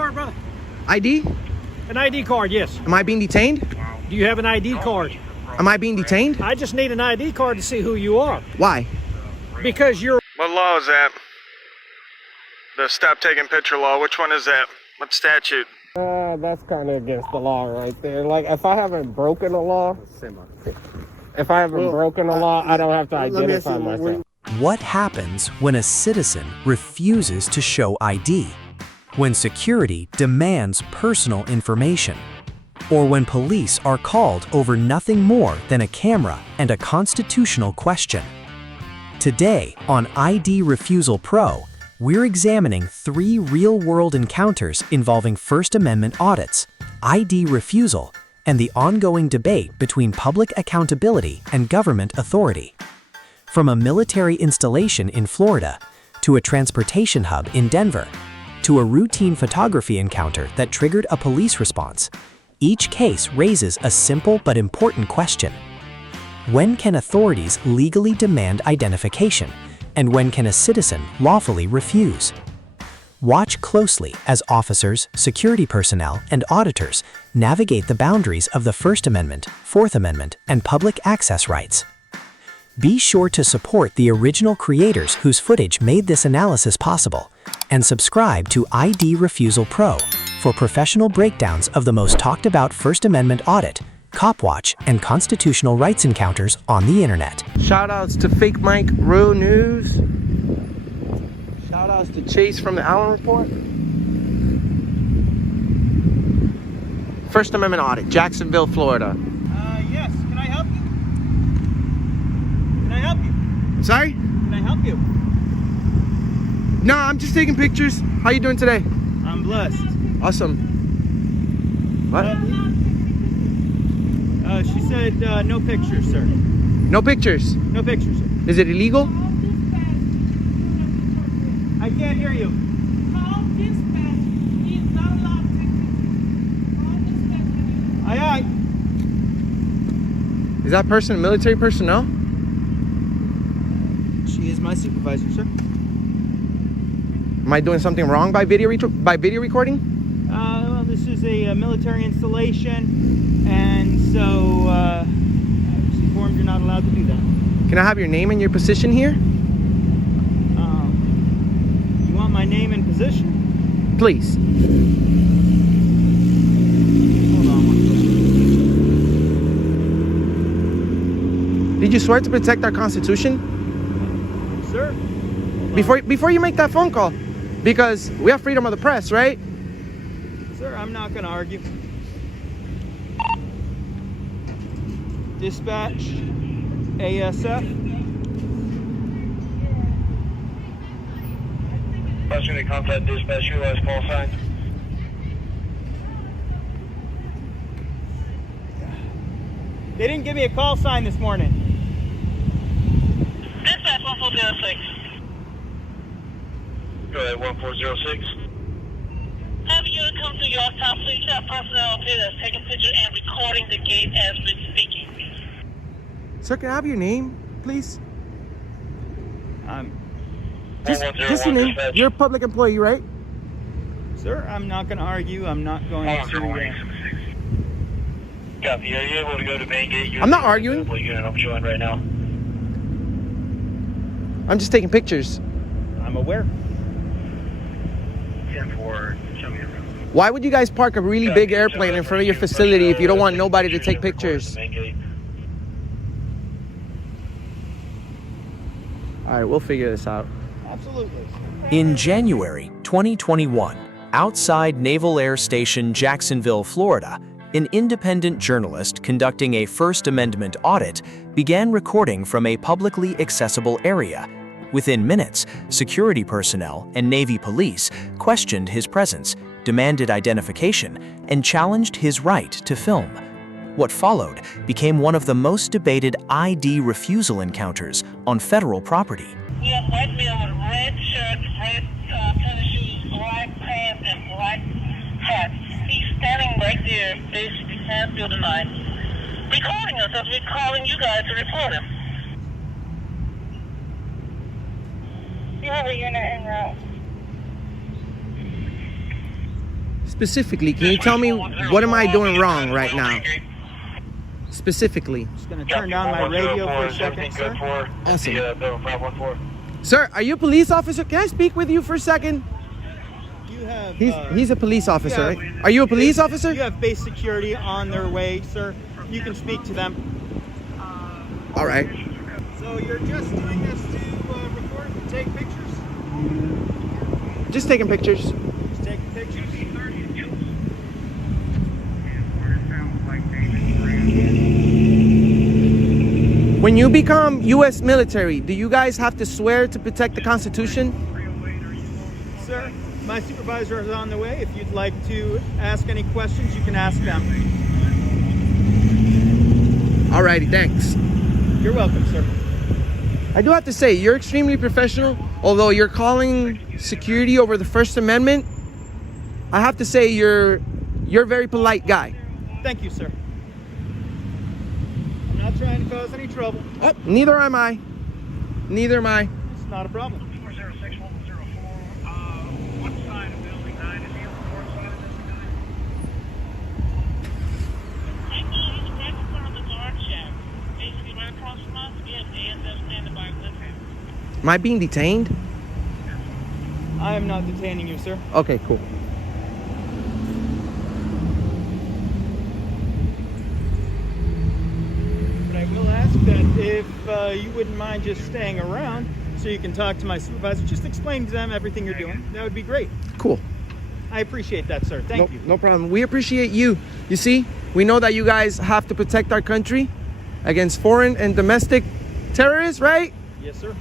card, brother? ID? An ID card, yes. Am I being detained? Do you have an ID card? Am I being detained? I just need an ID card to see who you are. Why? Because you're... What law is that? The stop taking picture law, which one is that? What statute? That's kind of against the law right there. Like, if I haven't broken a law, I don't have to identify myself. What happens when a citizen refuses to show ID? When security demands personal information? Or when police are called over nothing more than a camera and a constitutional question? Today on ID Refusal Pro, we're examining 3 real-world encounters involving First Amendment audits, ID refusal, and the ongoing debate between public accountability and government authority. From a military installation in Florida, to a transportation hub in Denver, to a routine photography encounter that triggered a police response, each case raises a simple but important question. When can authorities legally demand identification? And when can a citizen lawfully refuse? Watch closely as officers, security personnel, and auditors navigate the boundaries of the First Amendment, Fourth Amendment, and public access rights. Be sure to support the original creators whose footage made this analysis possible, and subscribe to ID Refusal Pro for professional breakdowns of the most talked about First Amendment audit, Copwatch, and constitutional rights encounters on the internet. Shoutouts to Fake Mike, Real News. Shoutouts to Chase from the Allen Report. First Amendment Audit, Jacksonville, Florida. Yes. Can I help you? Can I help you? Sorry? Can I help you? No, I'm just taking pictures. How you doing today? I'm blessed. Awesome. What? She said no pictures, sir. No pictures. No pictures, sir. Is it illegal? I can't hear you. Call dispatch. He is not allowed to take pictures. Call dispatch. Aye, aye. Is that person military personnel? She is my supervisor, sir. Am I doing something wrong by video recording? Well, this is a military installation, and so I was informed you're not allowed to do that. Can I have your name and your position here? You want my name and position? Please. Hold on one second. Did you swear to protect our Constitution? Sir? Before you make that phone call, because we have freedom of the press, right? Sir, I'm not going to argue. Dispatch, ASF. That's going to contact dispatch, utilize call sign. They didn't give me a call sign this morning. Dispatch 1406. Go ahead, 1406. Have you come to your top police shop personnel up here that's taking pictures and recording the gate as we're speaking? Sir, can I have your name, please? Just your name. You're a public employee, right? Sir, I'm not going to argue. I'm not going to... Copy. Are you able to go to main gate? I'm not arguing. I'm showing right now. I'm just taking pictures. I'm aware. 10-4, show me your room. Why would you guys park a really big airplane in front of your facility if you don't want nobody to take pictures? All right, we'll figure this out. Absolutely. In January 2021, outside Naval Air Station, Jacksonville, Florida, an independent journalist conducting a First Amendment audit began recording from a publicly accessible area. Within minutes, security personnel and Navy police questioned his presence, demanded identification, and challenged his right to film. What followed became one of the most debated ID refusal encounters on federal property. We have white male with red shirt, red tennis shoes, black pants, and black hat. He's standing right there, basically past building 9, recording us as we're calling you guys to report him. You have a unit en route. Specifically, can you tell me what am I doing wrong right now? Specifically. Just gonna turn down my radio for a second, sir. Awesome. 514. Sir, are you a police officer? Can I speak with you for a second? You have. He's a police officer, yeah. right? Are you a police officer? You have base security on their way, sir. You can speak to them. All right. So you're just doing this to record and take pictures? Just taking pictures. Just taking pictures. When you become U.S. military, do you guys have to swear to protect the Constitution? Sir, my supervisor is on the way. If you'd like to ask any questions, you can ask them. Alrighty, thanks. You're welcome, sir. I do have to say, you're extremely professional. Although you're calling security over the First Amendment, I have to say you're a very polite guy. Thank you, sir. I'm not trying to cause any trouble. Oh, neither am I. Neither am I. It's not a problem. 406-104. What side of building 9 is he on the north side of building 9? Right now, he's right in front of the guard shack. Basically, right across from us, we have ASF standing by with him. Am I being detained? I am not detaining you, sir. Okay, cool. But I will ask that if you wouldn't mind just staying around so you can talk to my supervisor, just explain to them everything you're doing. That would be great. Cool. I appreciate that, sir. Thank you. No problem. We appreciate you. You see, we know that you guys have to protect our country against foreign and domestic terrorists, right? Yes, sir.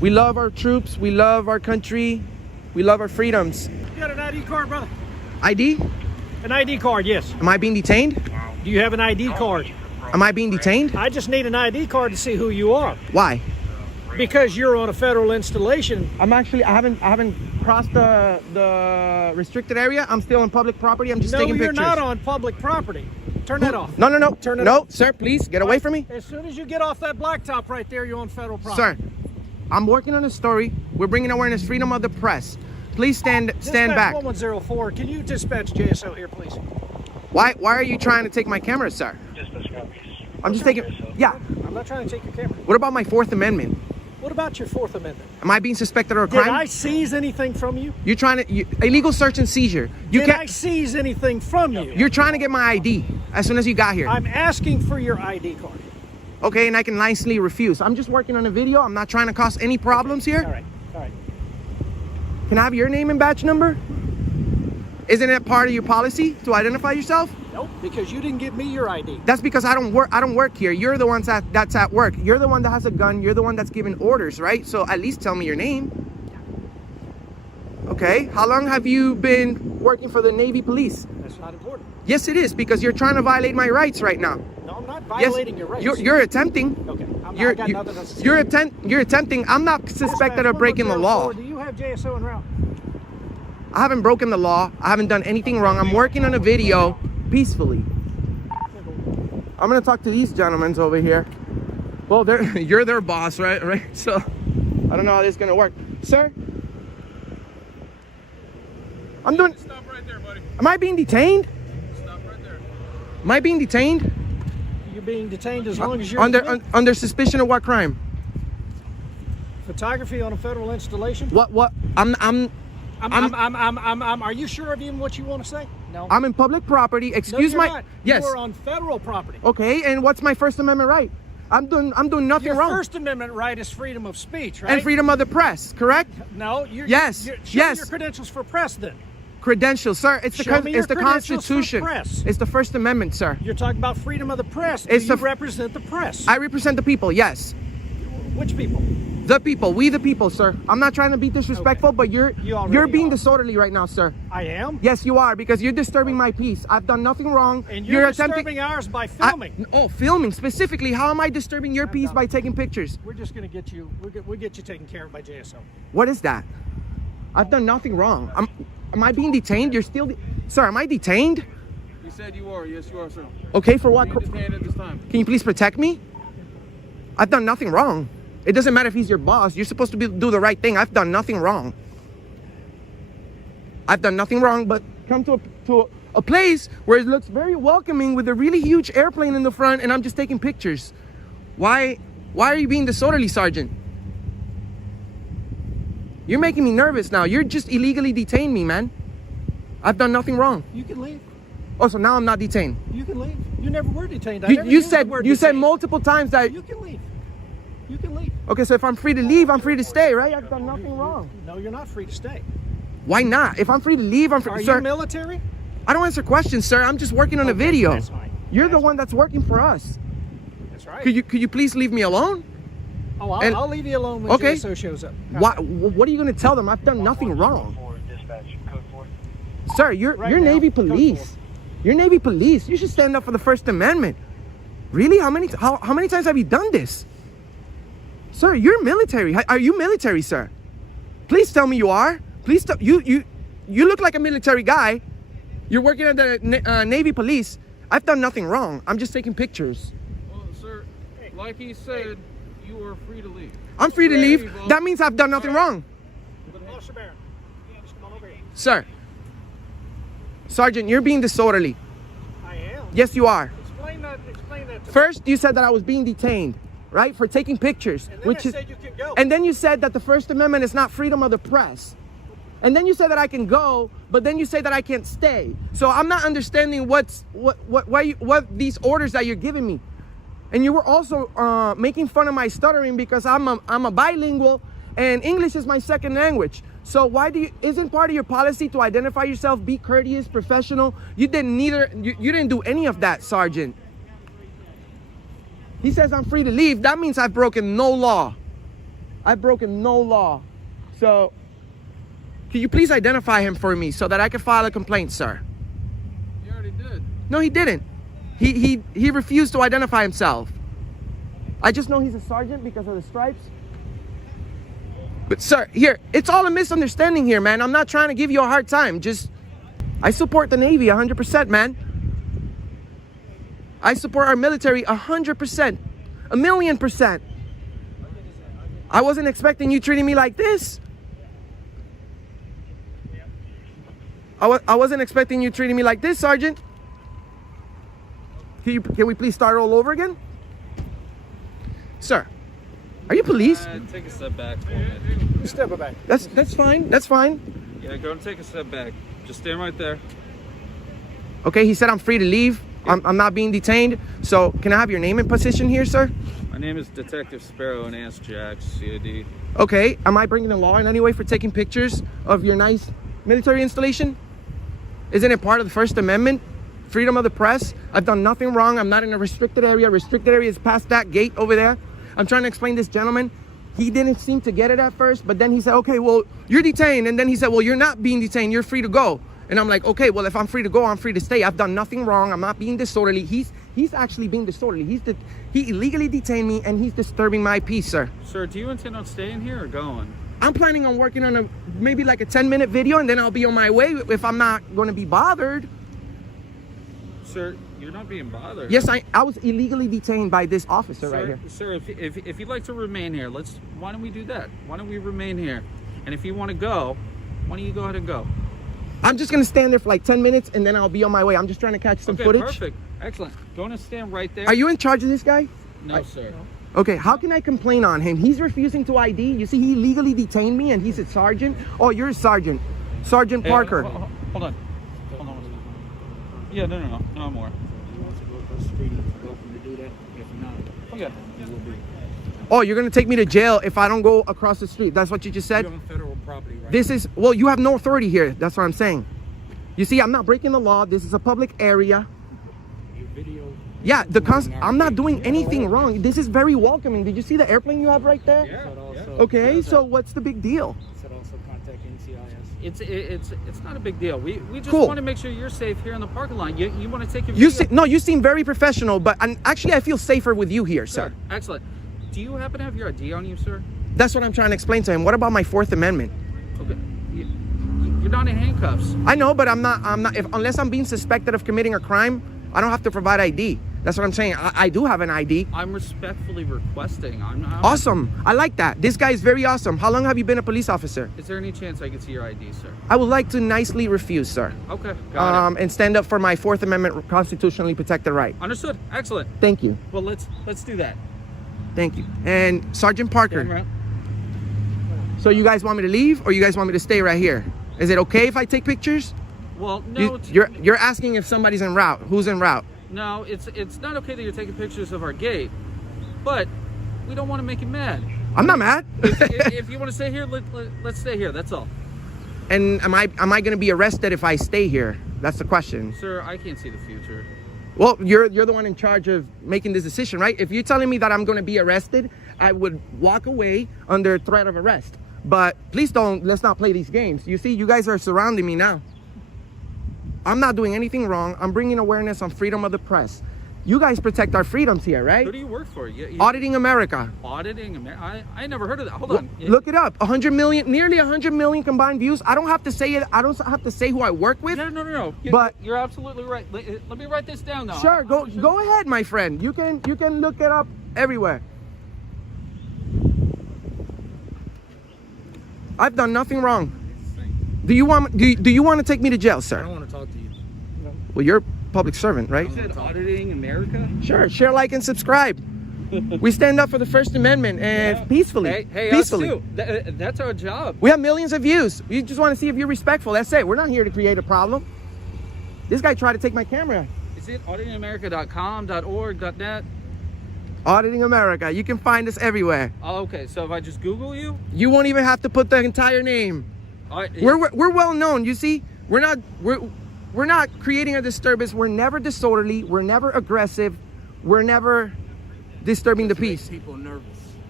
We love our troops. We love our country. We love our freedoms. You got an ID card, brother? ID? An ID card, yes. Am I being detained? Do you have an ID card? Am I being detained? I just need an ID card to see who you are. Why? Because you're on a federal installation. I haven't crossed the restricted area. I'm still on public property. I'm just No, taking you're pictures. not on public property. Turn that off. No. Turn it No, off. sir, please get away from me. As soon as you get off that blacktop right there, you're on federal property. Sir, I'm working on a story. We're bringing awareness, freedom of the press. Please stand Dispatch back. 1104. Can you dispatch JSO here, please? Why are you trying to take my camera, sir? I'm just taking. Yeah. I'm not trying to take your camera. What about my Fourth Amendment? What about your Fourth Amendment? Am I being suspected of a Did crime? I seize anything from you? You're trying to illegal search and seizure. You Did I can't. seize anything from you? You're trying to get my ID as soon as you got here. I'm asking for your ID card. Okay, and I can nicely refuse. I'm just working on a video. I'm not trying to cause any problems here. All right. Can I have your name and badge number? Isn't it part of your policy to identify yourself? Nope, because you didn't give me your ID. That's because I don't work here. You're the one that's at work. You're the one that has a gun. You're the one that's giving orders, right? So at least tell me your name. Okay. How long have you been working for the Navy Police? That's not important. Yes, it is, because you're trying to violate my rights right now. No, I'm not violating your rights. You're attempting. Okay. I You're got nothing else to say. you're attempting. I'm not suspected of breaking the law. Do you have JSO en route? I haven't broken the law. I haven't done anything wrong. I'm working on a video peacefully. I'm gonna talk to these gentlemen over here. Well, you're their boss, right? Right. So I don't know how this is gonna work, sir. I'm doing. Stop right there, buddy. Am I being detained? Stop right there. Am I being detained? You're being detained as long as you're Under suspicion of what crime? photography on a federal installation. What? Are you sure of even what you want to say? No. I'm in public property. Excuse no, you're my. not. Yes. You are on federal property. Okay, and what's my First Amendment right? I'm doing nothing Your wrong. First Amendment right is freedom of speech, right? And freedom of the press, correct? No. Yes, Show yes. me your credentials for press then. Credentials, sir. It's Show me your the credentials for Constitution. press. It's the First Amendment, sir. You're talking about freedom of the press. It's Do you the- represent the press? I represent the people. Yes, Which people? the people. We the people, sir. I'm not trying to be disrespectful, Okay. but you're already being are. disorderly right now, sir. I am. Yes, you are, because you're disturbing my peace. I've done nothing wrong. And you're attempting. disturbing ours by filming. Filming specifically. How am I disturbing your peace by taking pictures? We're just going to get you. We'll get you taken care of by JSO. What is that? I've done nothing wrong. Am I being detained? You're still, sir. Am I detained? You said you are. Yes, you are, sir. Okay, for what? Being detained at this time. Can you please protect me? I've done nothing wrong. It doesn't matter if he's your boss. You're supposed to do the right thing. I've done nothing wrong. I've done nothing wrong but come to a place where it looks very welcoming with a really huge airplane in the front, and I'm just taking pictures. Why are you being disorderly, Sergeant? You're making me nervous now. You're just illegally detained me, man. I've done nothing wrong. You can leave. Oh, so now I'm not detained. You can leave. You never were detained. You said multiple times that. You can leave. You can leave. Okay, so if I'm free to leave, I'm free to stay, right? I've done nothing wrong. No, you're not free to stay. Why not? If I'm free to leave, I'm free. Are Sir, you military? I don't answer questions, sir. I'm just working on a video. That's fine. You're the one that's working for us. That's right. Could you please leave me alone? Oh, I'll leave you alone when JSO shows up. What are you going to tell them? I've done nothing wrong. Sir, you're Navy police. You're Navy police. You should stand up for the First Amendment. Really? How many times have you done this? Sir, you're military. Are you military, sir? Please tell me you are. Please tell you look like a military guy. You're working at the Navy police. I've done nothing wrong. I'm just taking pictures. Well, sir, like he said, you are free to leave. I'm free to leave. That means I've done nothing wrong. Officer Barron, just come on over here. Sir. Sergeant, you're being disorderly. I am. Yes, you are. Explain that to me. First, you said that I was being detained, right? For taking pictures. And then I said you can go. And then you said that the First Amendment is not freedom of the press. And then you said that I can go, but then you say that I can't stay. So I'm not understanding what these orders that you're giving me. And you were also making fun of my stuttering because I'm a bilingual and English is my second language. So isn't part of your policy to identify yourself, be courteous, professional? You didn't do any of that, Sergeant. He says I'm free to leave. That means I've broken no law. I've broken no law. So can you please identify him for me so that I can file a complaint, sir? He already did. No, he didn't. He refused to identify himself. I just know he's a sergeant because of the stripes. But sir, here, it's all a misunderstanding here, man. I'm not trying to give you a hard time. I support the Navy 100%, man. I support our military 100%, 1,000,000%. I wasn't expecting you treating me like this. I wasn't expecting you treating me like this, Sergeant. Can we please start all over again? Sir, are you police? Take a step back for a minute. Step back. That's fine. That's fine. Yeah, go and take a step back. Just stand right there. Okay, he said I'm free to leave. I'm not being detained. So can I have your name and position here, sir? My name is Detective Sparrow and Ask Jax, CID. Okay, am I breaking the law in any way for taking pictures of your nice military installation? Isn't it part of the First Amendment? Freedom of the press? I've done nothing wrong. I'm not in a restricted area. Restricted area is past that gate over there. I'm trying to explain this gentleman. He didn't seem to get it at first, but then he said, okay, well, you're detained. And then he said, well, you're not being detained. You're free to go. And I'm like, okay, well, if I'm free to go, I'm free to stay. I've done nothing wrong. I'm not being disorderly. He's actually being disorderly. He illegally detained me, and he's disturbing my peace, sir. Sir, do you intend on staying here or going? I'm planning on working on maybe like a 10-minute video, and then I'll be on my way if I'm not going to be bothered. Sir, you're not being bothered. Yes, I was illegally detained by this officer right here. Sir, if you'd like to remain here, why don't we do that? Why don't we remain here? And if you want to go, why don't you go ahead and go? I'm just going to stand there for like 10 minutes, and then I'll be on my way. I'm just trying to catch some footage. Perfect. Excellent. Go on and stand right there. Are you in charge of this guy? No, sir. Okay, how can I complain on him? He's refusing to ID. You see, he legally detained me, and he's a sergeant. Oh, you're a sergeant. Sergeant Parker. Hold on. Yeah, no more. He wants to go across the street. He's welcome to do that. If not, Okay. he will be. Oh, you're going to take me to jail if I don't go across the street. That's what you just said? You're on federal property, right? This is, well, you have no authority here. That's what I'm saying. You see, I'm not breaking the law. This is a public area. Your video. Yeah, I'm not doing anything wrong. This is very welcoming. Did you see the airplane you have right there? Yeah. Okay, so what's the big deal? Said also contact NCIS. It's not a big deal. We just Cool. want to make sure you're safe here in the parking lot. You want to take your You seem very professional, but actually I feel safer with you here, sir. Excellent. Do you happen to have your ID on you, sir? That's what I'm trying to explain to him. What about my Fourth Amendment? Okay. You're not in handcuffs. I know, but I'm not unless I'm being suspected of committing a crime, I don't have to provide ID. That's what I'm saying. I do have an ID. I'm respectfully requesting. I'm Awesome. I like that. This guy is very awesome. How long have you been a police officer? Is there any chance I could see your ID, sir? I would like to nicely refuse, sir. Okay, got it. And stand up for my Fourth Amendment constitutionally protected right. Understood. Excellent. Thank you. Well, let's do that. Thank you. And Sergeant Parker. Stand around. So you guys want me to leave, or you guys want me to stay right here? Is it okay if I take pictures? Well, no. You're asking if somebody's en route. Who's en route? No, it's not okay that you're taking pictures of our gate, but we don't want to make you mad. I'm not mad. If you want to stay here, let's stay here. That's all. And am I going to be arrested if I stay here? That's the question. Sir, I can't see the future. Well, you're the one in charge of making this decision, right? If you're telling me that I'm going to be arrested, I would walk away under threat of arrest. But please let's not play these games. You see, you guys are surrounding me now. I'm not doing anything wrong. I'm bringing awareness on freedom of the press. You guys protect our freedoms here, right? Who do you work for? Auditing America. Auditing America? I never heard of that. Hold on. Look it up. 100 million, nearly 100 million combined views. I don't have to say it. I don't have to say who I work with. No. But you're absolutely right. Let me write this down now. Sure, go ahead, my friend. You can look it up everywhere. I've done nothing wrong. Do you want to take me to jail, sir? I don't want to talk to you. Well, you're a public servant, right? You said Auditing America? Sure. Share, like, and subscribe. We stand up for the First Amendment and peacefully. Hey, peacefully. us too. That's our job. We have millions of views. We just want to see if you're respectful. That's it. We're not here to create a problem. This guy tried to take my camera. Is it auditingamerica.com, .org, .net? Auditing America. You can find us everywhere. Oh, okay. So if I just Google you? You won't even have to put the entire name. We're well known. You see, we're not creating a disturbance. We're never disorderly. We're never aggressive. We're never disturbing the peace. People nervous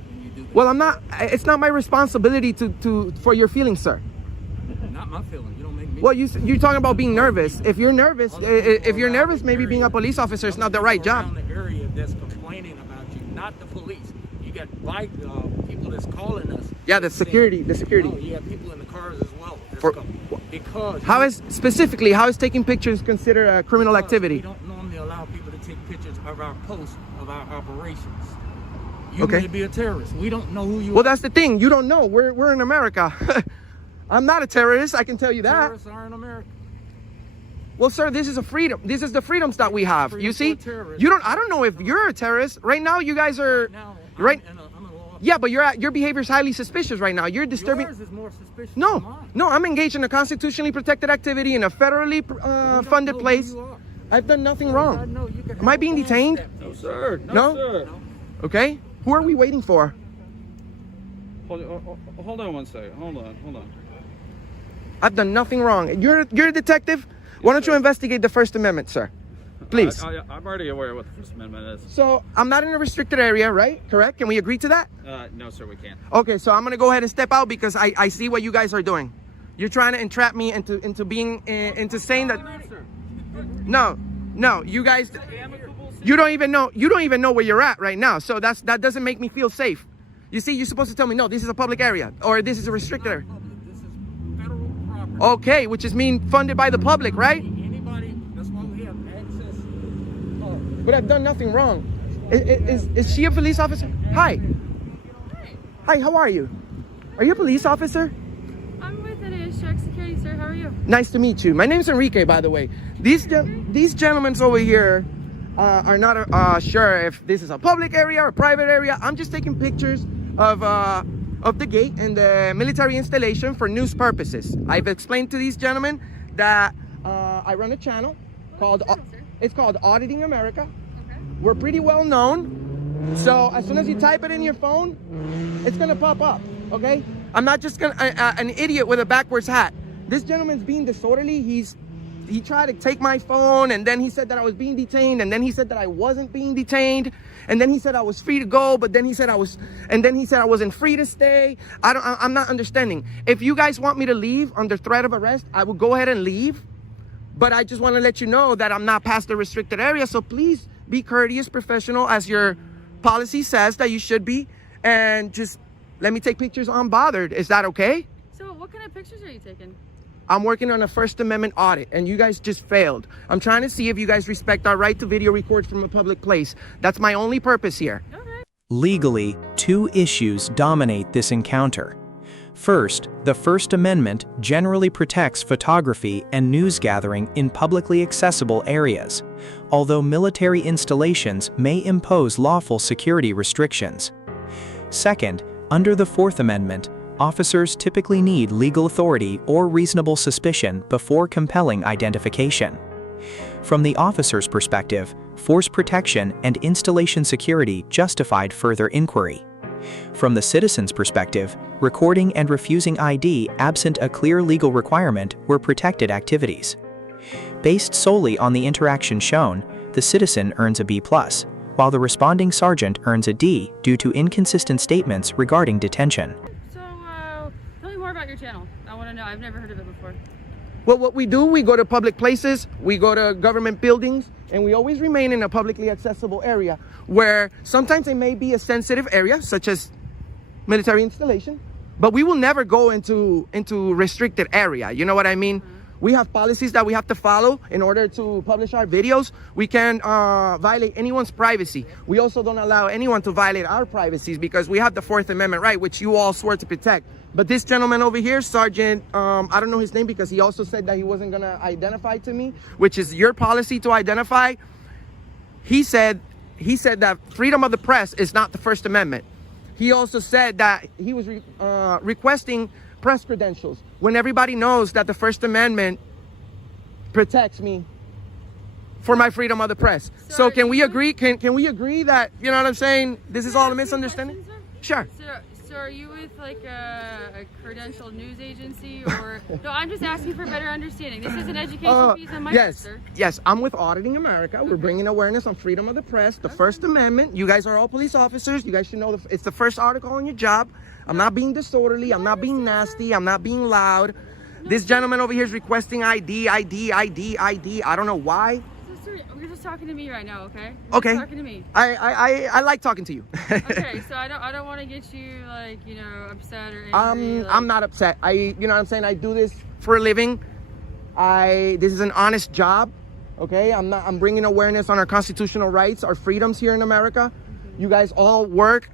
when you do that. Well, I'm not. It's not my responsibility for your feelings, sir. Not my feeling. You don't make me. Well, you're talking about being nervous. If you're nervous, maybe being a police officer is not the right job. Around the area that's complaining about you, not the police. You got people that's calling us. Yeah, the security. Oh, you got people in the cars as well. Because how is taking pictures considered a criminal activity? We don't normally allow people to take pictures of our posts of our operations. You Okay. may be a terrorist. We don't know who you are. Well, that's the thing. You don't know. We're in America. I'm not a terrorist. I can tell you that. Terrorists are in America. Well, sir, this is a freedom. This is the freedoms that we have. You see, terrorist. I don't know if you're a terrorist right now. You guys are Now, right. I'm a law. Yeah, but your behavior is highly suspicious right now. You're disturbing. Yours is more suspicious than No, mine. no, I'm engaged in a constitutionally protected activity in a federally We don't funded know who place. you are. I've done nothing I wrong. know you can Am I have being a detained? step. No, sir. No? Sir. Okay. Who are we waiting for? Hold on one second. Hold on. I've done nothing wrong. You're a detective. Why don't you investigate the First Amendment, sir? Please. I'm already aware of what the First Amendment is. So I'm not in a restricted area, right? Correct? Can we agree to that? No, sir, we can't. Okay, so I'm gonna go ahead and step out because I see what you guys are doing. You're trying to entrap me into being into saying that. No, you guys. You don't even know where you're at right now. So that doesn't make me feel safe. You see, you're supposed to tell me no, this is a public area or this is a restricted area. This is federal property. Okay, which is being funded by the public, right? Anybody, that's why we have access. But I've done nothing wrong. Is she a police officer? Hi. Hi, how are you? Are you a police officer? I'm with Jacksonville Security, sir. How are you? Nice to meet you. My name's Enrique, by the way. These gentlemen over here are not sure if this is a public area or a private area. I'm just taking pictures of the gate and the military installation for news purposes. I've explained to these gentlemen that I run a channel called it's called Auditing America. Okay. We're pretty well known, so as soon as you type it in your phone, it's gonna pop up. Okay, I'm not just an idiot with a backwards hat. This gentleman's being disorderly. He tried to take my phone, and then he said that I was being detained, and then he said that I wasn't being detained, and then he said I was free to go, but then he said I wasn't free to stay. I'm not understanding. If you guys want me to leave under threat of arrest, I will go ahead and leave. But I just want to let you know that I'm not past the restricted area. So please be courteous, professional, as your policy says that you should be, and just let me take pictures unbothered. Is that okay? So what kind of pictures are you taking? I'm working on a First Amendment audit, and you guys just failed. I'm trying to see if you guys respect our right to video record from a public place. That's my only purpose here. Legally, two issues dominate this encounter. First, the First Amendment generally protects photography and news gathering in publicly accessible areas, although military installations may impose lawful security restrictions. Second, under the Fourth Amendment, officers typically need legal authority or reasonable suspicion before compelling identification. From the officer's perspective, force protection and installation security justified further inquiry. From the citizen's perspective, recording and refusing ID absent a clear legal requirement were protected activities. Based solely on the interaction shown, the citizen earns a B+, while the responding sergeant earns a D due to inconsistent statements regarding detention. Tell me more about your channel. I want to know. I've never heard of it before. Well, what we do, we go to public places, we go to government buildings, and we always remain in a publicly accessible area where sometimes it may be a sensitive area, such as military installation, but we will never go into restricted area. You know what I mean? We have policies that we have to follow in order to publish our videos. We can't violate anyone's privacy. We also don't allow anyone to violate our privacies because we have the Fourth Amendment right, which you all swore to protect. But this gentleman over here, Sergeant, I don't know his name because he also said that he wasn't gonna identify to me, which is your policy to identify. He said that freedom of the press is not the First Amendment. He also said that he was requesting press credentials when everybody knows that the First Amendment protects me for my freedom of the press. So can we agree? Can we agree that, you know what I'm saying, this is all a misunderstanding? Sure. So are you with like a credentialed news agency or? No, I'm just asking for better understanding. This is an education piece on my part, sir. Yes, I'm with Auditing America. We're bringing awareness on freedom of the press, the First Amendment. You guys are all police officers. You guys should know it's the first article on your job. I'm not being disorderly. I'm not being nasty. I'm not being loud. This gentleman over here is requesting ID. I don't know why. You're just talking to me right now, okay? Okay. Talking to me. I like talking to you. Okay, so I don't want to get you like, you know, upset or angry. I'm not upset. You know what I'm saying? I do this for a living. This is an honest job. Okay? I'm bringing awareness on our constitutional rights, our freedoms here in America. You guys all work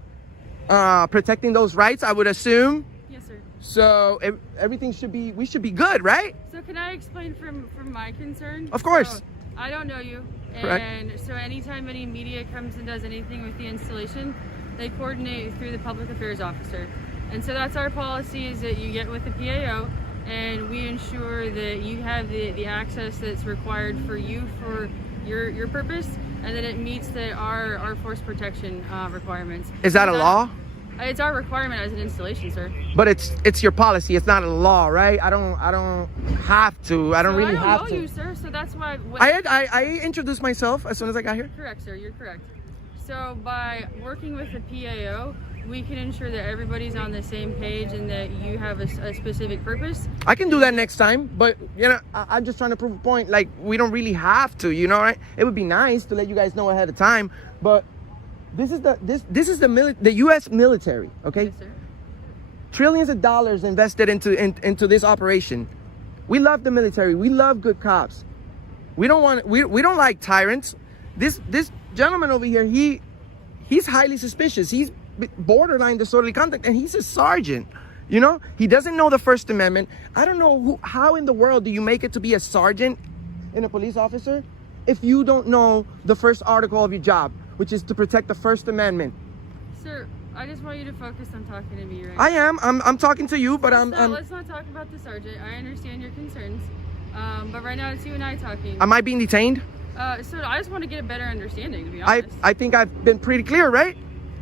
protecting those rights, I would assume. Yes, sir. So we should be good, right? So can I explain from my concern? Of course. So, I don't know you. Correct. And so anytime any media comes and does anything with the installation, they coordinate through the public affairs officer. And so that's our policy, is that you get with the PAO and we ensure that you have the access that's required for you for your purpose, and that it meets our force protection requirements. Is that a law? It's our requirement as an installation, sir. But it's your policy. It's not a law, right? I don't have to. I don't really have to. I don't know you, sir. So that's why. I introduced myself as soon as I got here. Correct, sir. You're correct. So by working with the PAO, we can ensure that everybody's on the same page and that you have a specific purpose. I can do that next time, but you know, I'm just trying to prove a point. Like, we don't really have to, you know, right? It would be nice to let you guys know ahead of time, but this is the U.S. military, okay? Yes, sir. Trillions of dollars invested into this operation. We love the military. We love good cops. We don't like tyrants. This gentleman over here, he's highly suspicious. He's borderline disorderly conduct, and he's a sergeant. You know, he doesn't know the First Amendment. I don't know how in the world do you make it to be a sergeant and a police officer if you don't know the first article of your job, which is to protect the First Amendment. Sir, I just want you to focus on talking to me right I am. I'm talking to you, but let's not talk about the sergeant. I understand your concerns, but right now it's you and I talking. Am I being detained? So I just want to get a better understanding, to be honest. I think I've been pretty clear, right?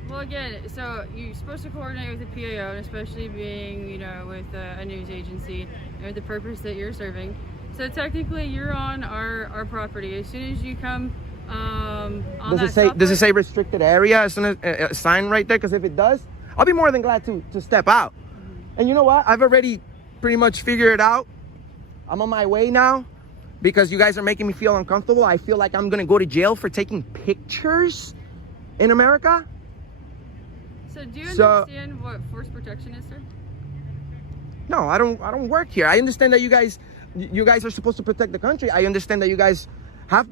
Well, again, so you're supposed to coordinate with the PAO, and especially being, you know, with a news agency and with the purpose that you're serving. So technically, you're on our property. As soon as you come on does it say restricted area as soon as a sign right there? Because if it does, I'll be more than glad to step out. And you know what? I've already pretty much figured it out. I'm on my way now because you guys are making me feel uncomfortable. I feel like I'm gonna go to jail for taking pictures in America. So do you understand what force protection is, sir? No, I don't work here. I understand that you guys are supposed to protect the country. I understand that you guys have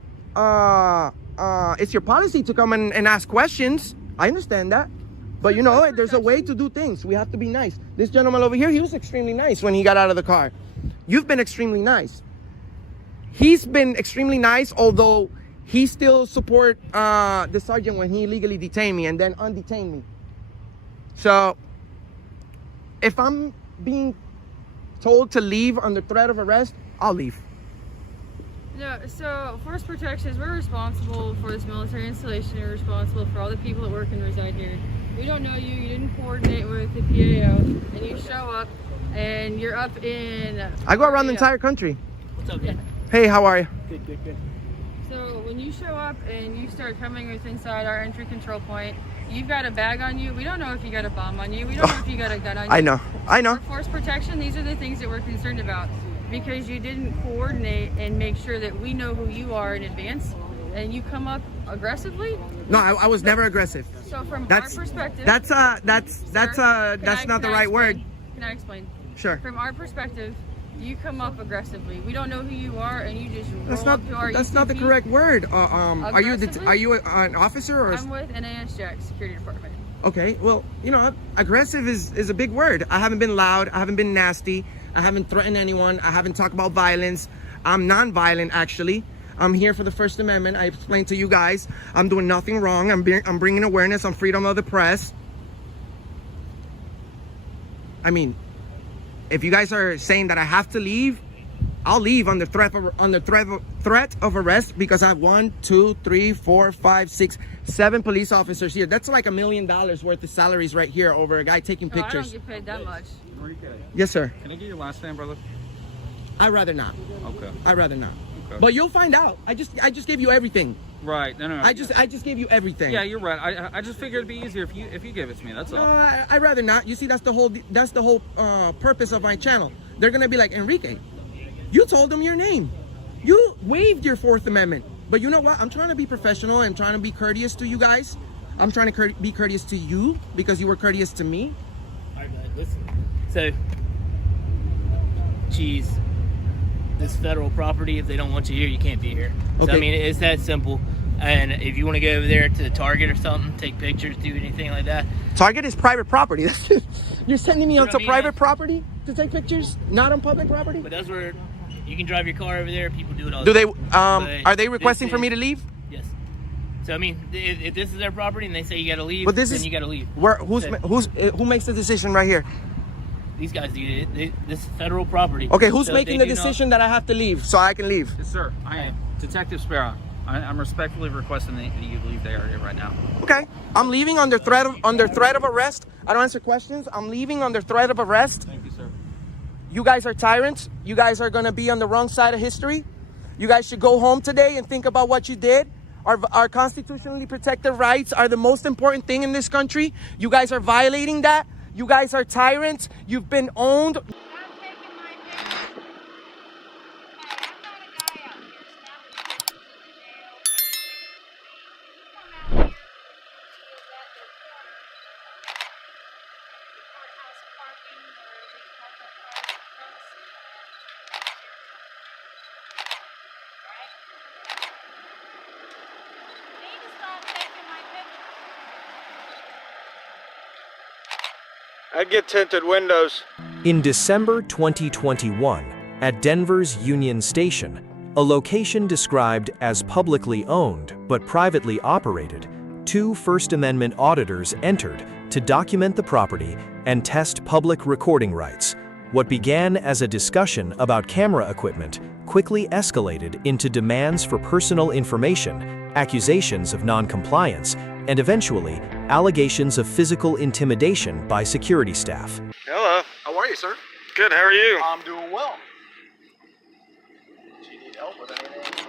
it's your policy to come and ask questions. I understand that. But you know, there's a way to do things. We have to be nice. This gentleman over here, he was extremely nice when he got out of the car. You've been extremely nice. He's been extremely nice, although he still support the sergeant when he illegally detained me and then undetained me. So if I'm being told to leave under threat of arrest, I'll leave. No, so Force Protections, we're responsible for this military installation. We're responsible for all the people that work and reside here. We don't know you. You didn't coordinate with the PAO, and you show up, and you're up in. I go around the entire country. What's up, man? Hey, how are you? Good, good, good. So when you show up and you start coming with inside our entry control point, you've got a bag on you. We don't know if you got a bomb on you. We don't know if you got a gun on you. I know. For Force Protection, these are the things that we're concerned about, because you didn't coordinate and make sure that we know who you are in advance, and you come up aggressively. No, I was never aggressive. So from our perspective, that's not the right word. Can I explain? Sure. From our perspective, you come up aggressively. We don't know who you are, and you just roll up to our That's not the ECP. correct word. Are you an officer or? I'm with NAS Jack Security Department. Okay, well, you know, aggressive is a big word. I haven't been loud. I haven't been nasty. I haven't threatened anyone. I haven't talked about violence. I'm non-violent, actually. I'm here for the First Amendment. I explained to you guys. I'm doing nothing wrong. I'm bringing awareness on freedom of the press. I mean, if you guys are saying that I have to leave, I'll leave under threat of arrest, because I have 1, 2, 3, 4, 5, 6, 7 police officers here. That's like $1 million worth of salaries right here over a guy taking pictures. I don't get paid that much. Yes, sir. Can I get your last name, brother? I'd rather not. Okay. I'd rather not. Okay. But you'll find out. I just gave you everything. Right. No. I just gave you everything. Yeah, you're right. I just figured it'd be easier if you gave it to me. That's all. No, I'd rather not. You see, that's the whole purpose of my channel. They're gonna be like, Enrique, you told them your name. You waived your Fourth Amendment. But you know what? I'm trying to be professional. I'm trying to be courteous to you guys. I'm trying to be courteous to you because you were courteous to me. All right, man, listen. So, geez, this federal property, if they don't want you here, you can't be here. Okay. So, I mean, it's that simple. And if you want to go over there to the Target or something, take pictures, do anything like that. Target is private property. You're sending me onto private man. property to take pictures, not on public property? But that's where you can drive your car over there. People do it all Do the they? time. Are they requesting for me to leave? Yes. So I mean, if this is their property and they say you got to leave, But this then is you got to leave. Who makes the decision right here? These guys do it. This is federal property. Okay, who's So making they the do not- decision that I have to leave so I can leave? Yes, sir. I am. Detective Sparrow. I'm respectfully requesting that you leave the area right now. Okay, I'm leaving under threat of arrest. I don't answer questions. I'm leaving under threat of arrest. Thank you, sir. You guys are tyrants. You guys are gonna be on the wrong side of history. You guys should go home today and think about what you did. Our constitutionally protected rights are the most important thing in this country. You guys are violating that. You guys are tyrants. You've been owned. I'd get tinted windows. In December 2021, at Denver's Union Station, a location described as publicly owned but privately operated, 2 First Amendment auditors entered to document the property and test public recording rights. What began as a discussion about camera equipment quickly escalated into demands for personal information, accusations of non-compliance, and eventually, allegations of physical intimidation by security staff. Hello. How are you, sir? Good, how are you? I'm doing well. Do you need help with anything? Do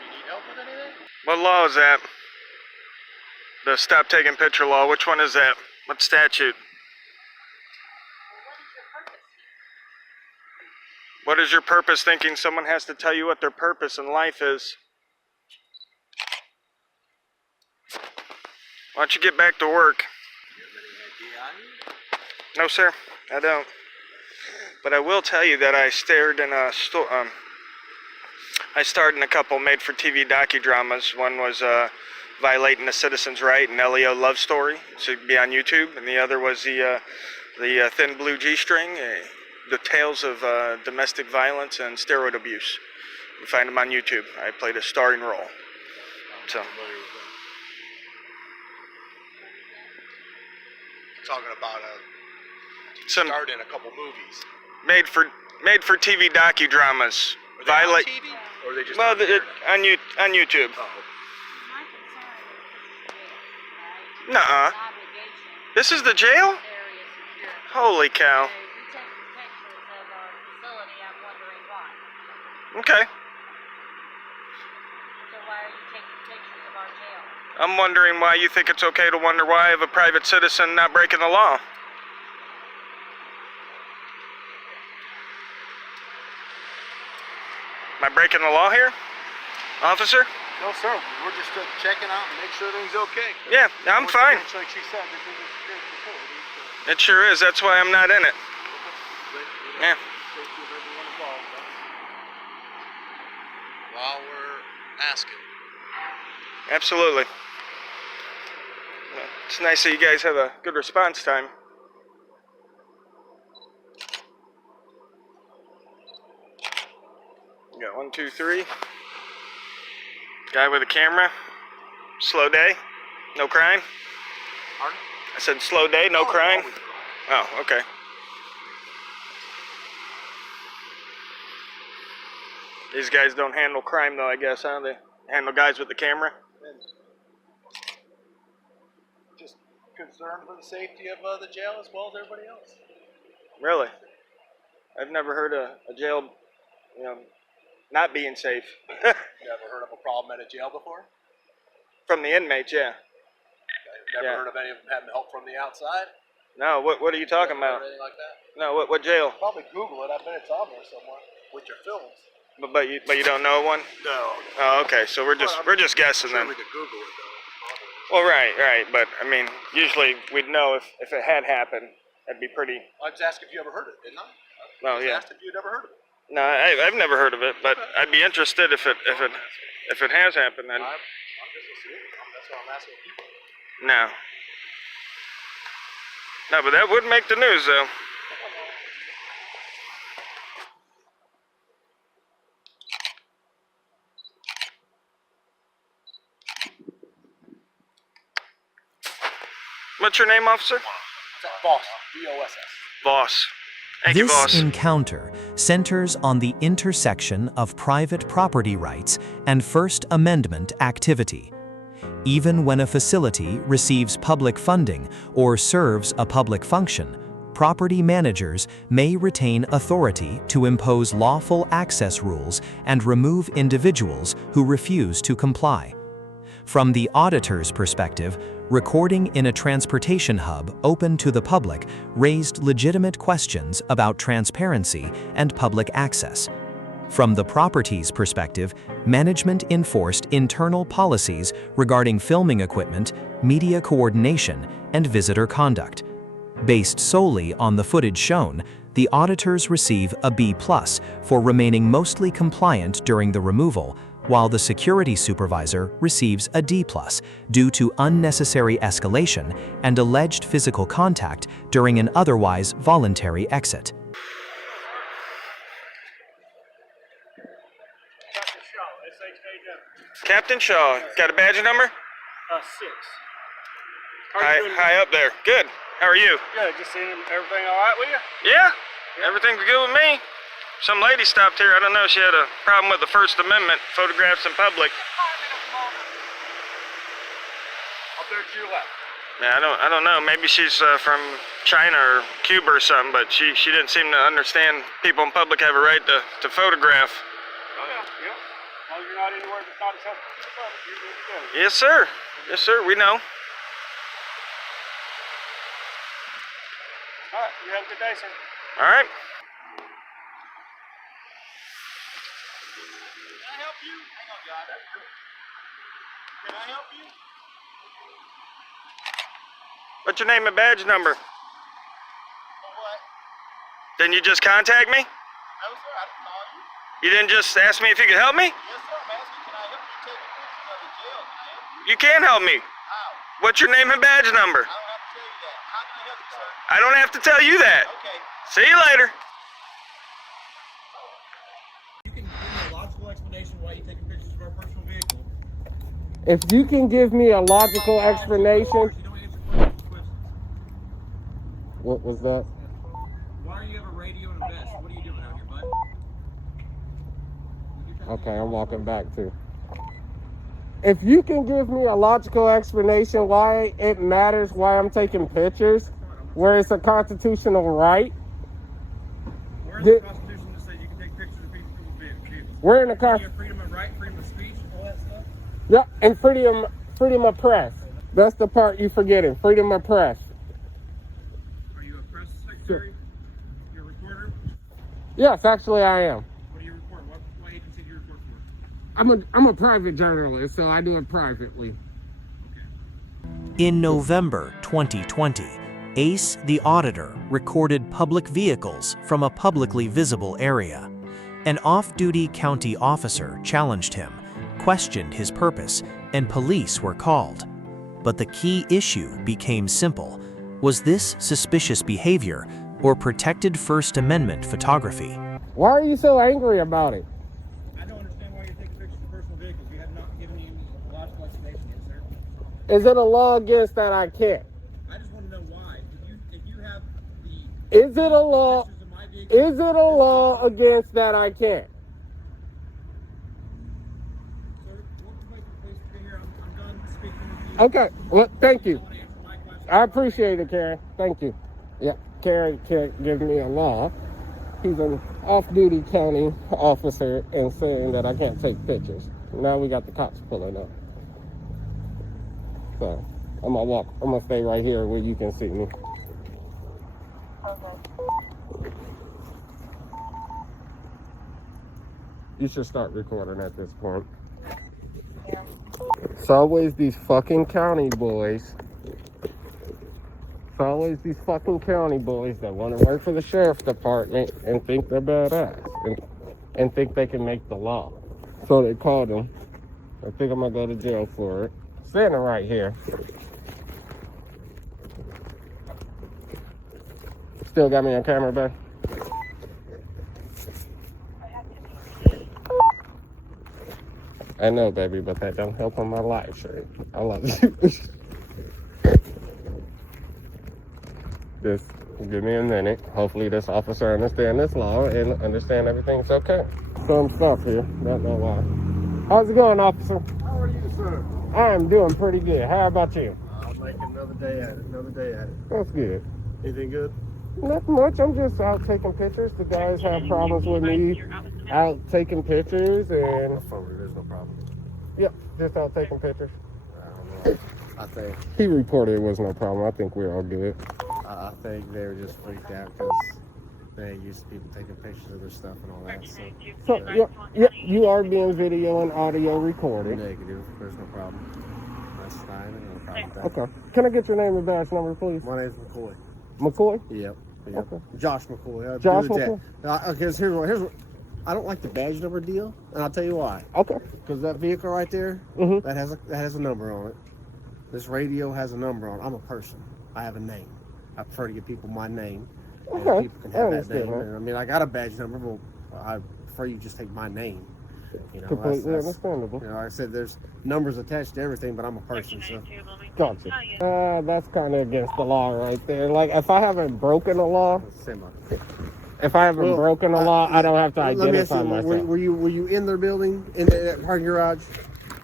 you need help with anything? What law is that? The stop taking picture law. Which one is that? What statute? What is your purpose thinking someone has to tell you what their purpose in life is? Why don't you get back to work? No, sir, I don't. But I will tell you that I starred in a couple made-for-TV docudramas. One was Violating a Citizen's Right, an LEO love story. So it'd be on YouTube. And the other was the Thin Blue G-String, the tales of domestic violence and steroid abuse. You find them on YouTube. I played a starring role. So. Talking about starred in a couple movies. Made for TV docudramas. Are they on TV? Or are they just on YouTube. Oh. Nuh-uh. This is the jail? Holy cow. Okay. I'm wondering why you think it's okay to wonder why of a private citizen not breaking the law. Am I breaking the law here, officer? No, sir. We're just checking out and make sure everything's okay. Yeah, I'm fine. Like she said, this is a secure facility. It sure is. That's why I'm not in it. Yeah. While we're asking. Absolutely. It's nice that you guys have a good response time. You got 1, 2, 3. Guy with a camera. Slow day. No crime. Pardon? I said slow day, no crime. Oh, okay. These guys don't handle crime though, I guess, huh? They handle guys with the camera. Just concerned for the safety of the jail as well as everybody else. Really? I've never heard a jail, not being safe. You ever heard of a problem at a jail before? From the inmates, yeah. Never heard of any of them having help from the outside? No, what are you talking about? Or anything like that? No, what jail? Probably Google it. I bet it's on there somewhere with your films. But you don't know one? No. Oh, okay. So we're just guessing sure then. We could Google it though. Well, right. But I mean, usually we'd know if it had happened. That'd be pretty. I just asked if you ever heard it, didn't I? Well, yeah. I asked if you'd ever heard of it. No, I've never heard of it, but I'd be interested if it has happened. Then. I'm just assuming. That's what I'm asking people. No. No, but that would make the news though. What's your name, officer? Boss. B-O-S-S. Boss. Thank you, boss. This encounter centers on the intersection of private property rights and First Amendment activity. Even when a facility receives public funding or serves a public function, property managers may retain authority to impose lawful access rules and remove individuals who refuse to comply. From the auditor's perspective, recording in a transportation hub open to the public raised legitimate questions about transparency and public access. From the property's perspective, management enforced internal policies regarding filming equipment, media coordination, and visitor conduct. Based solely on the footage shown, the auditors receive a B+ for remaining mostly compliant during the removal, while the security supervisor receives a D+ due to unnecessary escalation and alleged physical contact during an otherwise voluntary exit. Captain Shaw, got a badge number? 6. High up there. Good. How are you? Good. Just seeing everything all right with you? Yeah. Everything's good with me. Some lady stopped here. I don't know. She had a problem with the First Amendment, photographs in public. Up there to your left. Yeah, I don't know. Maybe she's from China or Cuba or something, but she didn't seem to understand people in public have a right to photograph. Oh yeah. As long as you're not anywhere that's not accessible to the public, you're good to go. Yes, sir. Yes, sir. We know. All right. You have a good day, sir. All right. Can I help you? Hang on, John. Can I help you? What's your name and badge number? Didn't you just contact me? No, sir, I didn't call you. You didn't just ask me if you could help me? Yes, sir, I'm asking, can I help you take pictures of the jail? Can I help you? You can help me. How? What's your name and badge number? I don't have to tell you that. How can I help you, sir? I don't have to tell you that. Okay. See you later. You can give me a logical explanation why you're taking pictures of our personal vehicle. If you can give me a logical explanation. You don't answer questions. What was that? Why do you have a radio and a vest? What are you doing out here, bud? Okay, I'm walking back too. If you can give me a logical explanation why it matters why I'm taking pictures, where it's a constitutional right. Where's the Constitution that says you can take pictures of people's vehicles? We're in the You Constitution. have freedom of right, freedom of speech, all that stuff? Yeah, and freedom of press. That's the part you forgetting. Freedom of press. Are you a press secretary? You're a reporter? Yes, actually I am. What do you report? What agency do you report for? I'm a private journalist, so I do it privately. In November 2020, Ace, the auditor, recorded public vehicles from a publicly visible area. An off-duty county officer challenged him, questioned his purpose, and police were called. But the key issue became simple. Was this suspicious behavior or protected First Amendment photography? Why are you so angry about it? I don't understand why you're taking pictures of personal vehicles. You have not given me any logical explanation yet, sir. Is it a law against that I can't? I just want to know why. If you have the Is it a law? pictures of my vehicle, Is it a law against that I can't? sir, what would make you please stay here? I'm done speaking with you. Okay. Well, thank you. I want to answer my question. I appreciate it, Karen. Thank you. Yeah, Karen can't give me a law. He's an off-duty county officer and saying that I can't take pictures. Now we got the cops pulling up. So I'm gonna walk. I'm gonna stay right here where you can see me. You should start recording at this point. It's always these fucking county boys. It's always these fucking county boys that want to work for the sheriff's department and think they're badass and think they can make the law. So they called him. I think I'm gonna go to jail for it. Standing right here. Still got me on camera, babe? I know, baby, but that don't help on my life, sure. I love you. Just give me a minute. Hopefully this officer understand this law and understand everything's okay. Some stuff here, don't know why. How's it going, officer? How are you, sir? I'm doing pretty good. How about you? I'll make another day at it. That's good. Anything good? Not much. I'm just out taking pictures. The guys have problems with me out taking pictures and... There's no problem. Yep, just out taking pictures. I don't know. I think He reported it was no problem. I think we're all good. I think they were just freaked out because they used to people taking pictures of their stuff and all that. So So, you are being video and audio recorded. negative. There's no problem. That's fine. No problem with that. Okay. Can I get your name and badge number, please? My name's McCoy. McCoy? Yep. Okay. Josh McCoy. Josh Do the McCoy? Okay, here's what. I don't like the badge number deal, and I'll tell you why. Okay. Because that vehicle right there, Mm-hmm. that has a number on it. This radio has a number on it. I'm a person. I have a name. I prefer to give people my name. And Okay. people can I have that understand, name. man. And, I mean, I got a badge number, but I prefer you just take my name. You know, Completely understandable. You know, like I said, there's numbers attached to everything, but I'm a person, so. Gotcha. That's kind of against the law right there. Like, if I haven't broken a law, if I haven't broken a law, I don't have to Let me ask identify you, myself. were you in their building, in that parking garage?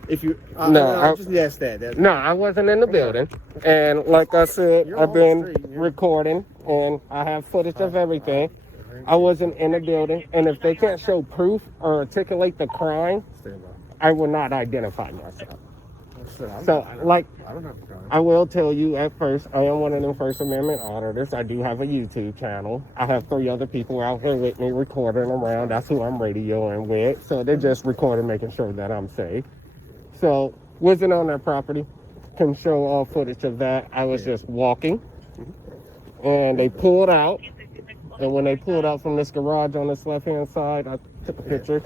If you, No, I just asked that. No, I wasn't in the building. And like I said, You're I've on the been street, yeah. recording and I have footage of everything. I wasn't in the building. And if they can't show proof or articulate the crime, I will not identify myself. So, like, I don't have a crime. I will tell you at first, I am one of them First Amendment auditors. I do have a YouTube channel. I have 3 other people out here with me recording around. That's who I'm radioing with. So they're just recording, making sure that I'm safe. So, wasn't on their property. Can show all footage of that. I was just walking. And they pulled out. And when they pulled out from this garage on this left-hand side, I took a picture.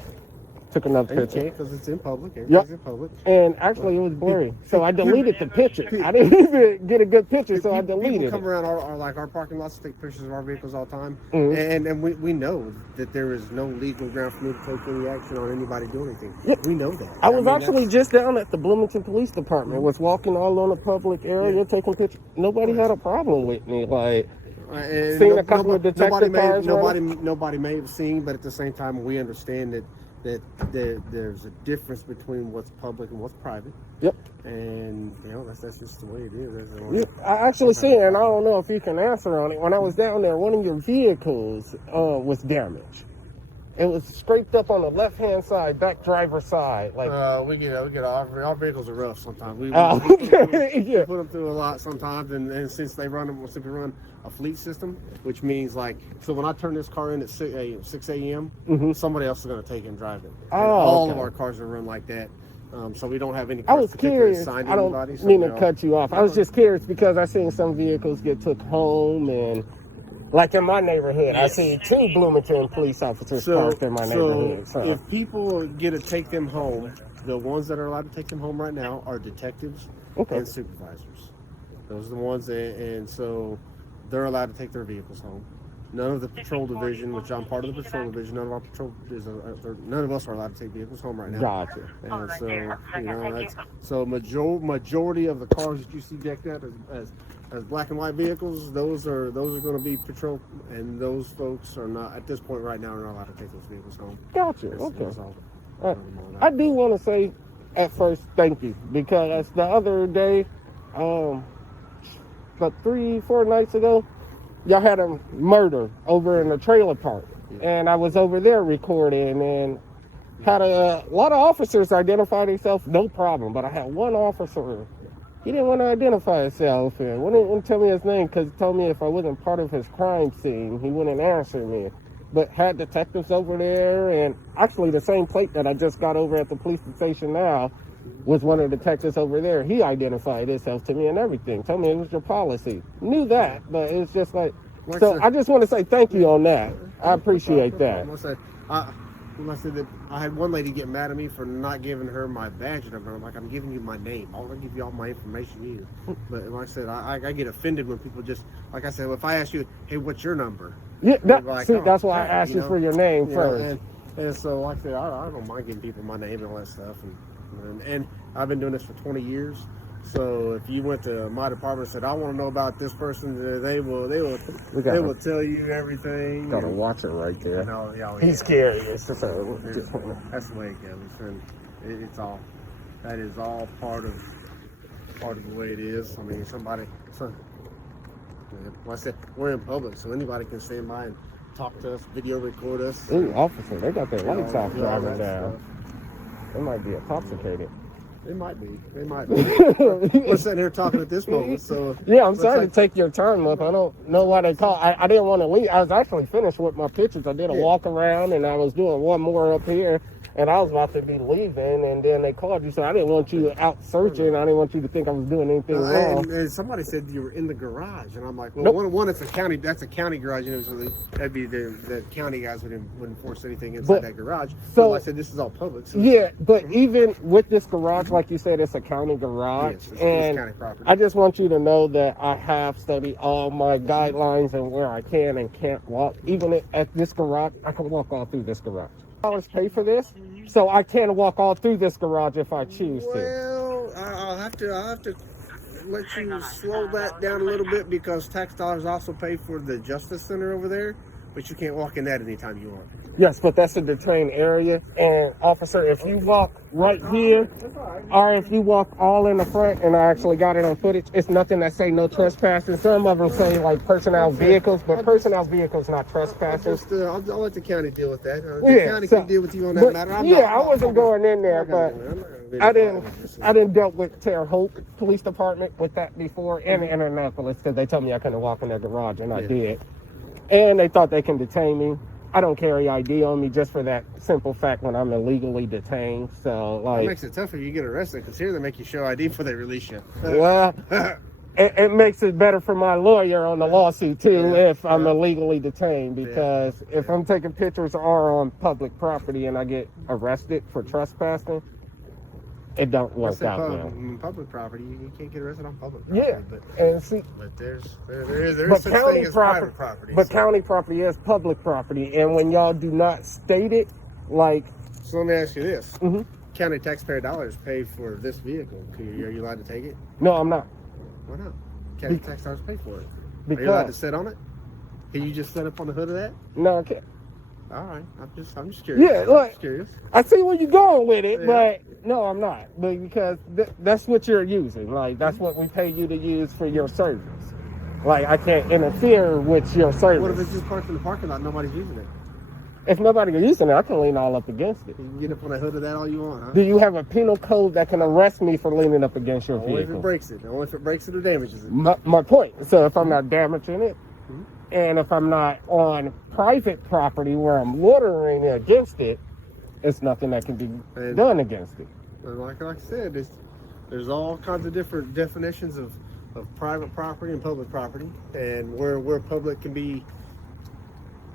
Took another And you picture. can't because it's in public. Everything's in public. And actually, it was blurry, so I deleted the picture. I didn't even get a good picture, so I deleted People it. come around our parking lots to take pictures of our vehicles all the time, Mhm. and we know that there is no legal ground for me to take any action on anybody doing anything. Yep. We know that. I was mean, actually just down at the Bloomington Police Department. Was walking all on the public area, taking pictures. Nobody had a problem with me. Like, and seen a couple of detective cars nobody may have seen, but at the same time, we understand that there's a difference between what's public and what's private. Yep. And that's just the way it is. I actually see it, and I don't know if you can answer on it. When I was down there, one of your vehicles was damaged. It was scraped up on the left-hand side, back driver's side. Like we get our vehicles are rough sometimes. We yeah. put them through a lot sometimes, and since we run a fleet system, which means so when I turn this car in at 6 a.m., somebody else is going to take it and drive it. And all of our cars are run like that. So we don't have any I was curious. assigned I to don't anybody. mean to cut you off. I was just curious because I seen some vehicles get took home, and like in my neighborhood, I see 2 Bloomington police officers parked in my neighborhood. So if people get to take them home, the ones that are allowed to take them home right now are detectives and supervisors. Those are the ones, and so they're allowed to take their vehicles home. None of the patrol division, which I'm part of the patrol division, none of our patrol none of us are allowed to take vehicles home right now. Gotcha. And so majority of the cars that you see decked out as black and white vehicles, those are going to be patrol, and those folks are not at this point right now are not allowed to take those vehicles home. Gotcha. Okay. I do want to say at first thank you, because the other day, about 3-4 nights ago, y'all had a murder over in the trailer park, and I was over there recording, and had a lot of officers identify themselves, no problem. But I had one officer, he didn't want to identify himself, and wouldn't tell me his name, because he told me if I wasn't part of his crime scene, he wouldn't answer me. But had detectives over there, and actually the same plate that I just got over at the police station now was one of the detectives over there. He identified himself to me and everything. Told me it was your policy. Knew that, but it's just like, so I just want to say thank you on that. I appreciate that. I said that I had one lady get mad at me for not giving her my badge number. I'm like, I'm giving you my name. I'll give you all my information you need. But like I said, I get offended when people just, like I said, well, if I ask you, hey, what's your number? Yeah, that's why I asked you for your name first. And so, like I said, I don't mind giving people my name and all that stuff. And I've been doing this for 20 years. So if you went to my department and said, I want to know about this person, they will tell you everything. Gotta watch it right there. He's scary. That's the way it goes. And that is all part of the way it is. I mean, like I said, we're in public, so anybody can stand by and talk to us, video record us. Ooh, officer, they got their lights off driving down. They might be intoxicated. They might be. We're sitting here talking at this moment, so... Yeah, I'm sorry to take your time up. I don't know why they call. I didn't want to leave. I was actually finished with my pictures. I did a walk around, and I was doing one more up here, and I was about to be leaving, and then they called you, so I didn't want you out searching. I didn't want you to think I was doing anything wrong. And somebody said you were in the garage, and I'm like, well, one, it's that's a county garage, so that'd be the county guys would enforce anything inside that garage. So like I said, this is all public. So but even with this garage, like you said, it's a county garage, it's county property. I just want you to know that I have studied all my guidelines and where I can and can't walk. Even at this garage, I can walk all through this garage. Dollars pay for this, so I can walk all through this garage if I choose to. Well, I'll have to let you slow that down a little bit, because tax dollars also pay for the Justice Center over there, but you can't walk in that anytime you want. Yes, but that's a detained area. And officer, if you walk right here, or if you walk all in the front, and I actually got it on footage, it's nothing that say no trespassing. Some of them say like personnel vehicles, but personnel vehicles not trespassing. I'll let the county deal with that. The county can deal with you on that matter. I wasn't going in there, but I didn't dealt with Terre Haute Police Department with that before, and Indianapolis, because they told me I couldn't walk in their garage, and I did. And they thought they can detain me. I don't carry ID on me just for that simple fact when I'm illegally detained. So, like, that makes it tougher. You get arrested, because here they make you show ID before they release you. Well, it makes it better for my lawyer on the lawsuit too if I'm illegally detained, because if I'm taking pictures or on public property and I get arrested for trespassing, it don't work out well. Public property, you can't get arrested on public property. But there is such thing as private property. But county property is public property, and when y'all do not state it, like. So let me ask you this: county taxpayer dollars pay for this vehicle. Are you allowed to take it? No, I'm not. Why not? County tax dollars pay for it. Because, are you allowed to sit on it? Can you just sit up on the hood of that? No, I can't. All right, I'm just curious. Yeah, like, curious. I see where you're going with it, but no, I'm not. But because that's what you're using. Like, that's what we pay you to use for your service. Like, I can't interfere with your service. What if it's just parked in the parking lot, nobody's using it? If nobody's using it, I can lean all up against it. You can get up on the hood of that all you want, huh? Do you have a penal code that can arrest me for leaning up against your vehicle? Only if it breaks it. Only if it breaks it or damages it. My point. So if I'm not damaging it, and if I'm not on private property where I'm loitering against it, it's nothing that can be done against it. And like I said, there's all kinds of different definitions of private property and public property, and where public can be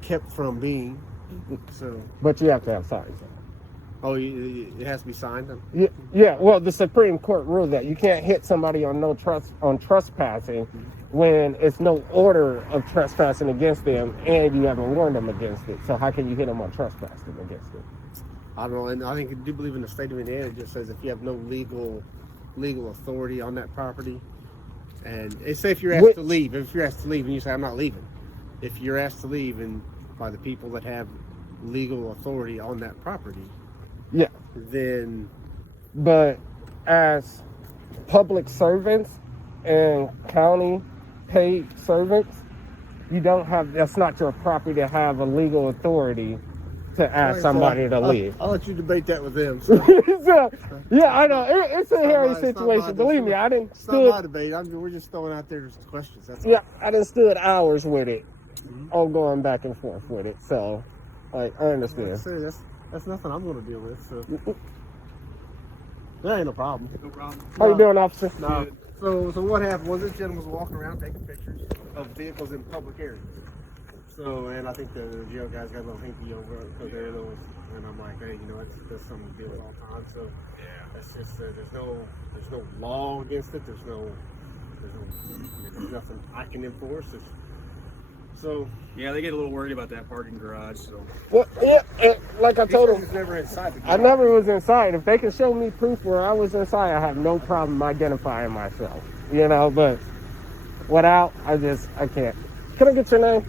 kept from being. So, but you have to have signs. Oh, it has to be signed. Yeah. Well, the Supreme Court ruled that you can't hit somebody on trespassing when it's no order of trespassing against them, and you haven't warned them against it. So how can you hit them on trespassing against it? I don't know, and I think I do believe in the state of Indiana, it just says if you have no legal authority on that property, and say if you're asked to leave, and you say I'm not leaving, if you're asked to leave and by the people that have legal authority on that property, then. But as public servants and county paid servants, you don't have. That's not your property to have a legal authority to ask somebody to leave. I'll let you debate that with them. So. Yeah, I know. It's a hairy situation. Believe me, I didn't. It's not my debate. We're just throwing out there just questions. That's all. Yeah, I done stood hours with it. All going back and forth with it. So, like, I understand. That's nothing I'm going to deal with. So. That ain't no problem. No problem. How you doing, officer? No. So what happened was this gentleman was walking around taking pictures of vehicles in public areas. So, and I think the jail guys got a little hinky over there, and I'm like, hey, you know, that's something we deal with all the time. So, that's just there's no law against it. There's nothing I can enforce. So yeah, they get a little worried about that parking garage. So well, like I told them, never inside the garage. I never was inside. If they can show me proof where I was inside, I have no problem identifying myself. You know, but without, I can't. Can I get your name?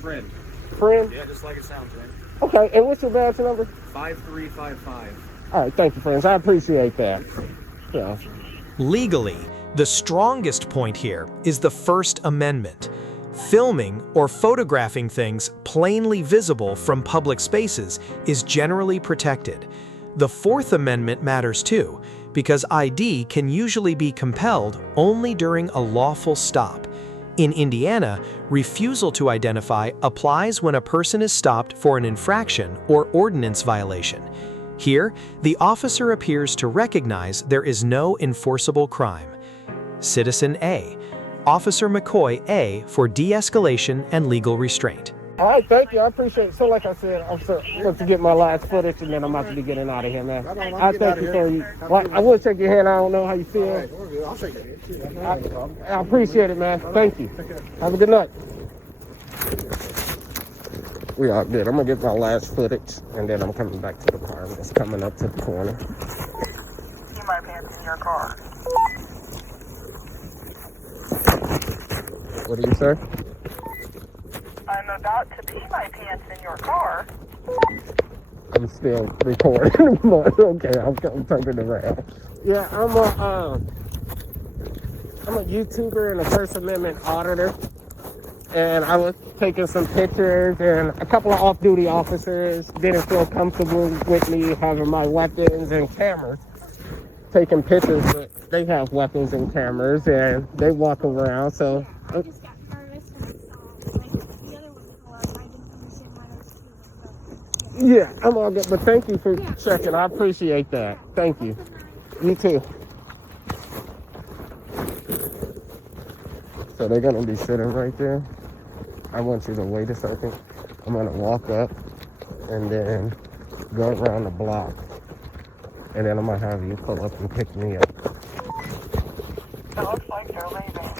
Friend. Friend? Yeah, just like it sounds, man. Okay, and what's your badge number? 5355. All right, thank you, friends. I appreciate that. Yeah. Legally, the strongest point here is the First Amendment. Filming or photographing things plainly visible from public spaces is generally protected. The Fourth Amendment matters too, because ID can usually be compelled only during a lawful stop. In Indiana, refusal to identify applies when a person is stopped for an infraction or ordinance violation. Here, the officer appears to recognize there is no enforceable crime. Citizen A. Officer McCoy A. for de-escalation and legal restraint. All right, thank you. I appreciate it. So like I said, I'm going to get my last footage, and then I'm about to be getting out of here, man. I thank you for you. Well, I will shake your hand. I don't know how you feel. Right, I'll shake your hand too. I appreciate it, man. Thank you. Have a good night. We are good. I'm going to get my last footage, and then I'm coming back to the car. I'm just coming up to the corner. See my pants in your car. What did you say? I'm about to pee my pants in your car. I'm still recording, but okay, I'm turning around. Yeah, I'm a YouTuber and a First Amendment Auditor, and I was taking some pictures, and a couple of off-duty officers didn't feel comfortable with me having my weapons and cameras. Taking pictures, but they have weapons and cameras, and they walk around, so... I just got nervous when I saw the other one pull up. I didn't understand why I was doing it. Yeah, I'm all good, but thank you for checking. I appreciate that. Thank you. You too. So they're gonna be sitting right there. I want you to wait a second. I'm gonna walk up and then go around the block. And then I'm gonna have you pull up and pick me up. It looks like they're leaving.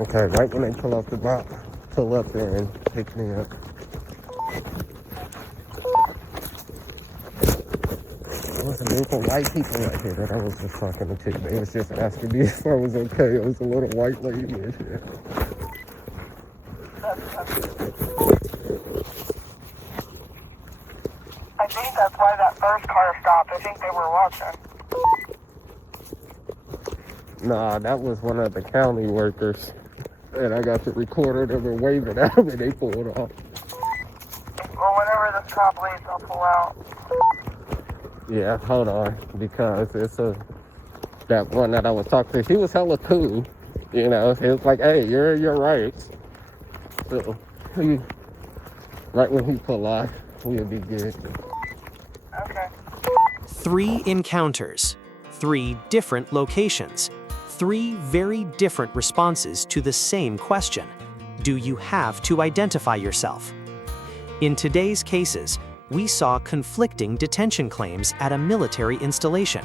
Okay, right when they pull up the block, pull up there and pick me up. There was a group of white people right here that I was just talking to. They was just asking me if I was okay. It was a little white lady right here. I think that's why that first car stopped. I think they were watching. Nah, that was one of the county workers. And I got the recorder, they were waving at me, they pulled off. Well, whenever this cop leaves, I'll pull out. Yeah, hold on, because it's that one that I was talking to, he was hella cool. You know, he was like, hey, you're right. So, right when he pull off, we'll be good. Okay. 3 encounters, 3 different locations, 3 very different responses to the same question. Do you have to identify yourself? In today's cases, we saw conflicting detention claims at a military installation,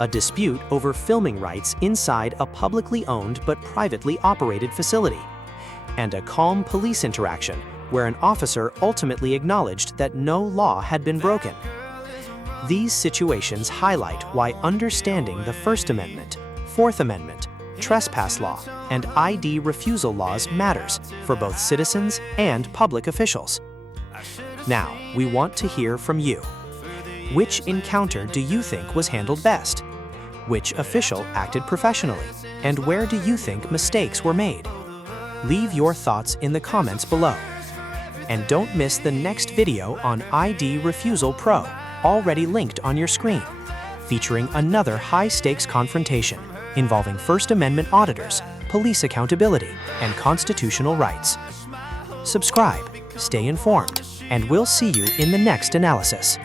a dispute over filming rights inside a publicly owned but privately operated facility, and a calm police interaction where an officer ultimately acknowledged that no law had been broken. These situations highlight why understanding the First Amendment, Fourth Amendment, trespass law, and ID refusal laws matters for both citizens and public officials. Now, we want to hear from you. Which encounter do you think was handled best? Which official acted professionally? And where do you think mistakes were made? Leave your thoughts in the comments below. And don't miss the next video on ID Refusal Pro, already linked on your screen, featuring another high-stakes confrontation involving First Amendment auditors, police accountability, and constitutional rights. Subscribe, stay informed, and we'll see you in the next analysis.